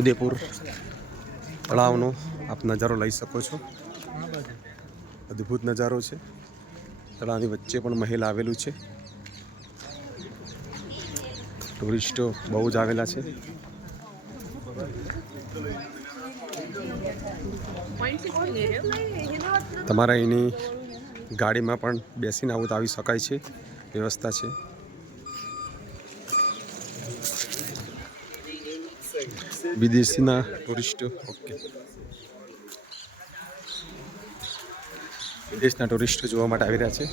ઉદયપુર તળાવનો આપ નજારો લઈ શકો છો. અદ્ભુત નજારો છે. તળાવની વચ્ચે પણ મહેલ આવેલું છે. ટુરિસ્ટો બહુ જ આવેલા છે. તમારા અહીંની ગાડીમાં પણ બેસીને આવું તો આવી શકાય છે, વ્યવસ્થા છે. વિદેશીના ટુરિસ્ટો વિદેશના ટુરિસ્ટો જોવા માટે આવી રહ્યા છે.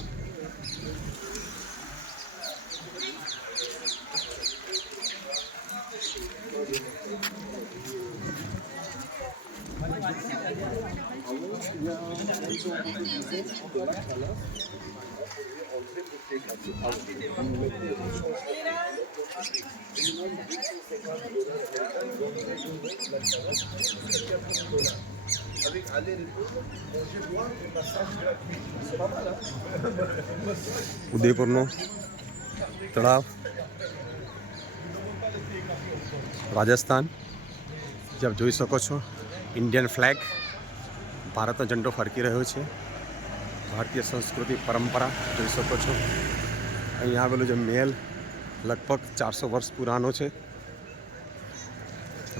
ઉદયપુરનો તળાવ, રાજસ્થાન. જે આપ જોઈ શકો છો, ઇન્ડિયન ફ્લેગ, ભારતનો ઝંડો ફરકી રહ્યો છે. ભારતીય સંસ્કૃતિ પરંપરા જોઈ શકો છો. અહીં આવેલું જે મહેલ લગભગ 400 વર્ષ પુરાનો છે.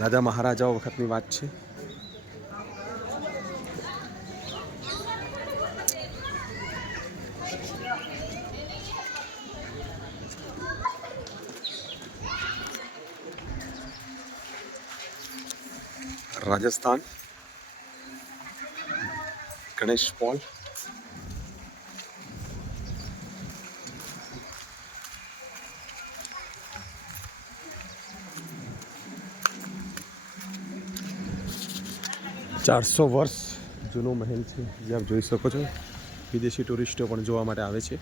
રાજા મહારાજાઓ વખતની વાત છે. રાજસ્થાન ગણેશ પોલ. ચારસો વર્ષ જૂનો મહેલ છે, જે આપ જોઈ શકો છો. વિદેશી ટુરિસ્ટો પણ જોવા માટે આવે છે.